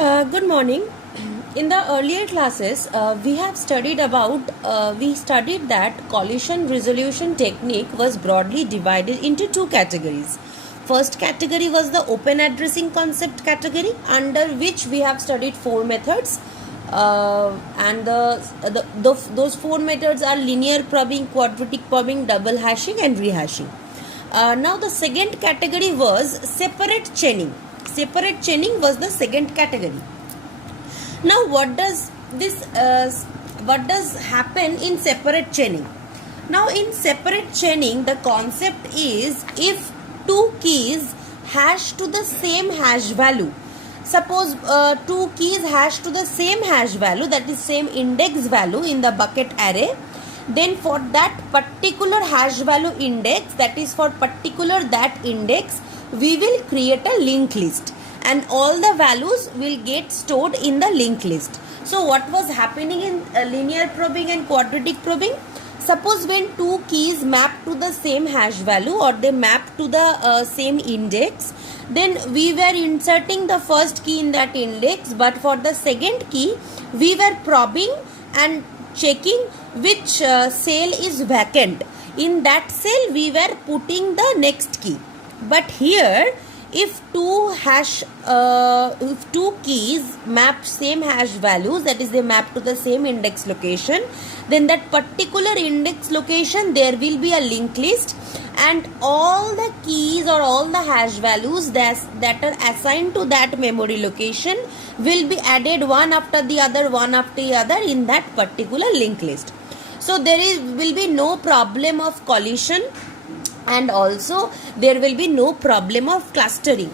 Good morning. In the earlier classes, we studied that collision resolution technique was broadly divided into two categories. First category was the open addressing concept category, under which we have studied four methods, and those four methods are linear probing, quadratic probing, double hashing, and rehashing. Now the second category was separate chaining. Separate chaining was the second category. Now what does happen in separate chaining? Now in separate chaining, the concept is if two keys hash to the same hash value. Suppose two keys hash to the same hash value, that is same index value in the bucket array, then for that particular hash value index, that is for particular that index, we will create a linked list and all the values will get stored in the linked list. So what was happening in linear probing and quadratic probing? Suppose when two keys map to the same hash value or they map to the same index, then we were inserting the first key in that index, but for the second key we were probing and checking which cell is vacant. In that cell we were putting the next key. But here if two keys map same hash values, that is they map to the same index location, then that particular index location there will be a linked list and all the keys or all the hash values that are assigned to that memory location will be added one after the other in that particular linked list. So will be no problem of collision, and also there will be no problem of clustering.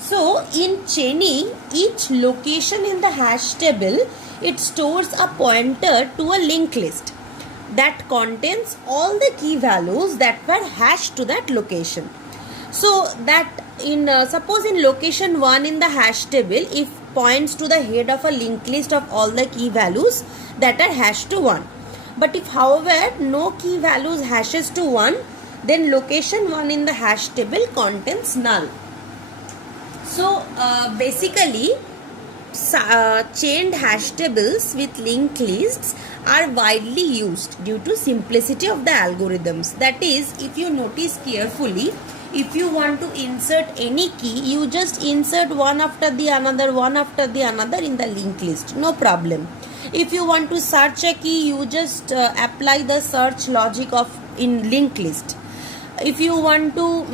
So in chaining, each location in the hash table, it stores a pointer to a linked list that contains all the key values that were hashed to that location. So that in suppose in location 1 in the hash table, if points to the head of a linked list of all the key values that are hashed to 1. But if however no key values hashes to 1, then location 1 in the hash table contains null. So basically chained hash tables with linked lists are widely used due to simplicity of the algorithms. That is, if you notice carefully, if you want to insert any key, you just insert one after the another in the linked list, no problem. If you want to search a key, you just apply the search logic of in linked list. If you want to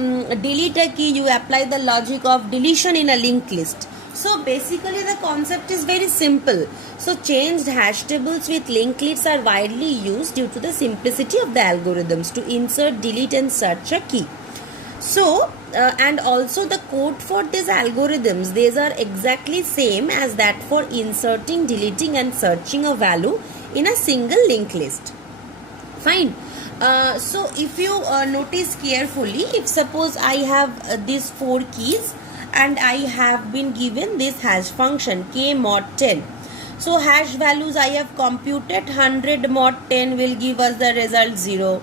delete a key, you apply the logic of deletion in a linked list. So basically the concept is very simple. So changed hash tables with linked lists are widely used due to the simplicity of the algorithms to insert, delete and search a key. So and also the code for these algorithms, these are exactly same as that for inserting, deleting and searching a value in a single linked list. Fine. So if you notice carefully, if suppose I have these four keys and I have been given this hash function k mod 10. So hash values I have computed, 100 mod 10 will give us the result 0.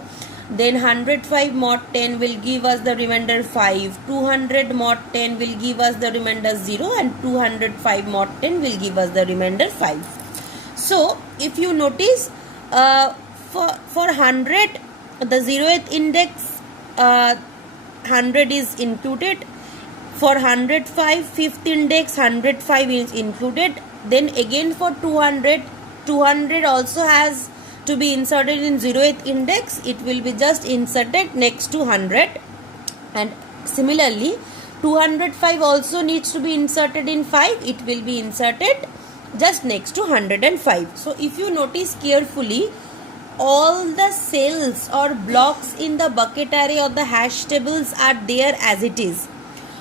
Then 105 mod 10 will give us the remainder 5. 200 mod 10 will give us the remainder 0 and 205 mod 10 will give us the remainder 5. So if you notice for 100, the 0th index 100 is included. For 105, 5th index 105 is included. Then again for 200 also has to be inserted in 0th index. It will be just inserted next to 100. And similarly 205 also needs to be inserted in 5. It will be inserted just next to 105. So if you notice carefully, all the cells or blocks in the bucket array or the hash tables are there as it is.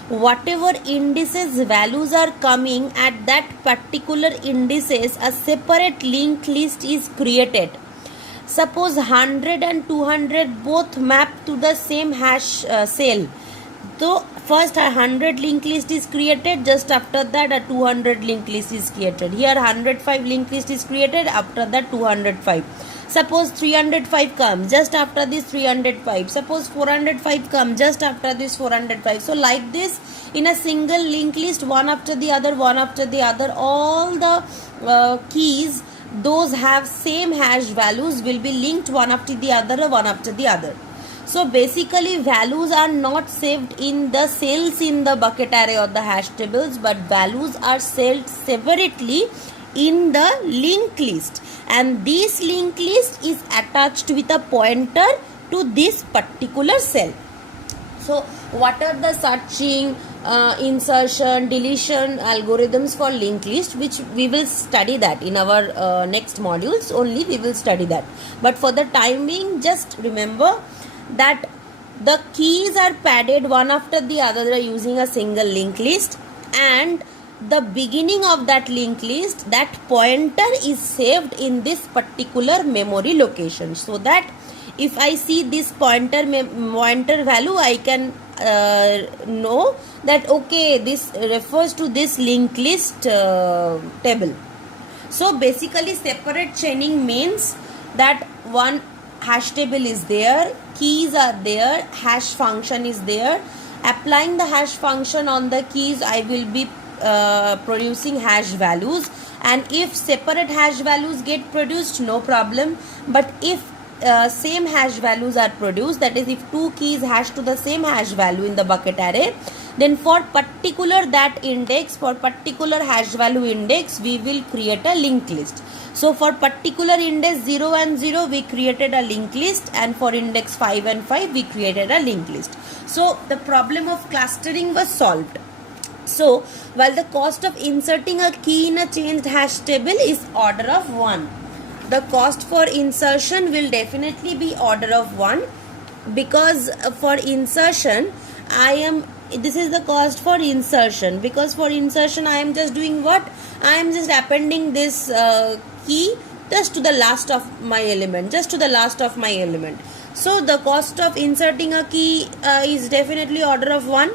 Whatever indices values are coming at that particular indices, a separate linked list is created. Suppose 100 and 200 both map to the same hash cell. So first a 100 linked list is created, just after that a 200 linked list is created. Here 105 linked list is created, after that 205. Suppose 305 comes, just after this 305. Suppose 405 comes, just after this 405. So like this, in a single linked list, one after the other, all the keys, those have same hash values will be linked one after the other. So basically values are not saved in the cells in the bucket array or the hash tables, but values are saved separately in the linked list, and this linked list is attached with a pointer to this particular cell. So what are the searching, insertion, deletion algorithms for linked list, which we will study that in our next modules only, we will study that. But for the time being, just remember that the keys are padded one after the other using a single linked list, and the beginning of that linked list, that pointer is saved in this particular memory location, so that if I see this pointer value, I can know that okay, this refers to this linked list table. So basically separate chaining means that one hash table is there, keys are there, hash function is there. Applying the hash function on the keys, I will be producing hash values, and if separate hash values get produced, no problem. But if same hash values are produced, that is if two keys hash to the same hash value in the bucket array, then for particular that index, for particular hash value index, we will create a linked list. So for particular index 0 and 0, we created a linked list, and for index 5 and 5, we created a linked list. So the problem of clustering was solved. So while the cost of inserting a key in a changed hash table is order of 1, the cost for insertion will definitely be order of 1, because for insertion this is the cost for insertion, because for insertion I am just doing what? I am just appending this key just to the last of my element, So the cost of inserting a key is definitely order of 1.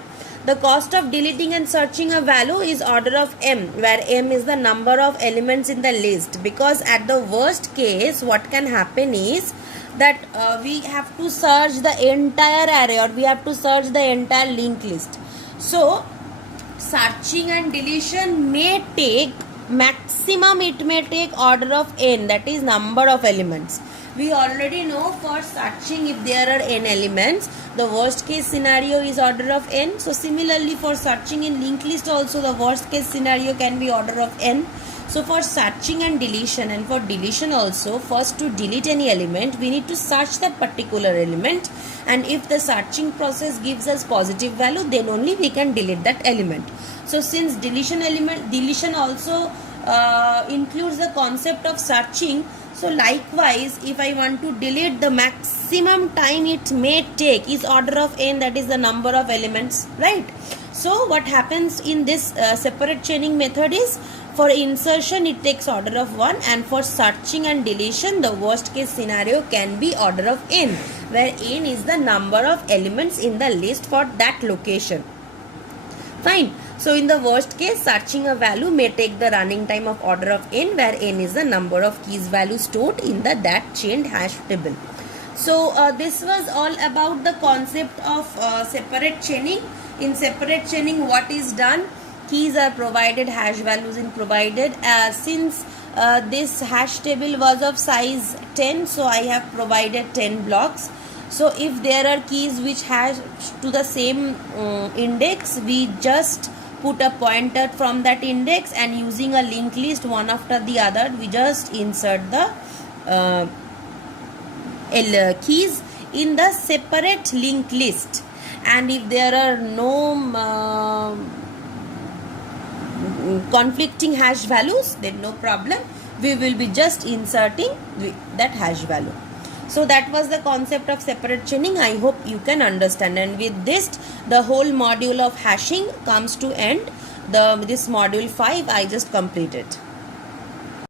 The cost of deleting and searching a value is order of m, where m is the number of elements in the list, because at the worst case what can happen is that we have to search the entire array, or we have to search the entire linked list. So searching and deletion may take maximum, it may take order of n, that is number of elements. We already know for searching, if there are n elements, the worst case scenario is order of n. So similarly for searching in linked list also, the worst case scenario can be order of n. So for searching and deletion, and for deletion also, first to delete any element, we need to search that particular element, and if the searching process gives us positive value, then only we can delete that element. So since deletion also includes the concept of searching, so likewise if I want to delete, the maximum time it may take is order of n, that is the number of elements, right? So what happens in this separate chaining method is, for insertion it takes order of 1, and for searching and deletion the worst case scenario can be order of n, where n is the number of elements in the list for that location. Fine. So in the worst case, searching a value may take the running time of order of n, where n is the number of keys value stored in that chained hash table. So this was all about the concept of separate chaining. In separate chaining, what is done? Keys are provided, hash values are provided. Since this hash table was of size 10, so I have provided 10 blocks. So if there are keys which hash to the same index, we just put a pointer from that index, and using a linked list one after the other, we just insert the keys in the separate linked list. And if there are no conflicting hash values, then no problem, we will be just inserting that hash value. So that was the concept of separate chaining. I hope you can understand, and with this the whole module of hashing comes to end. This module 5 I just completed.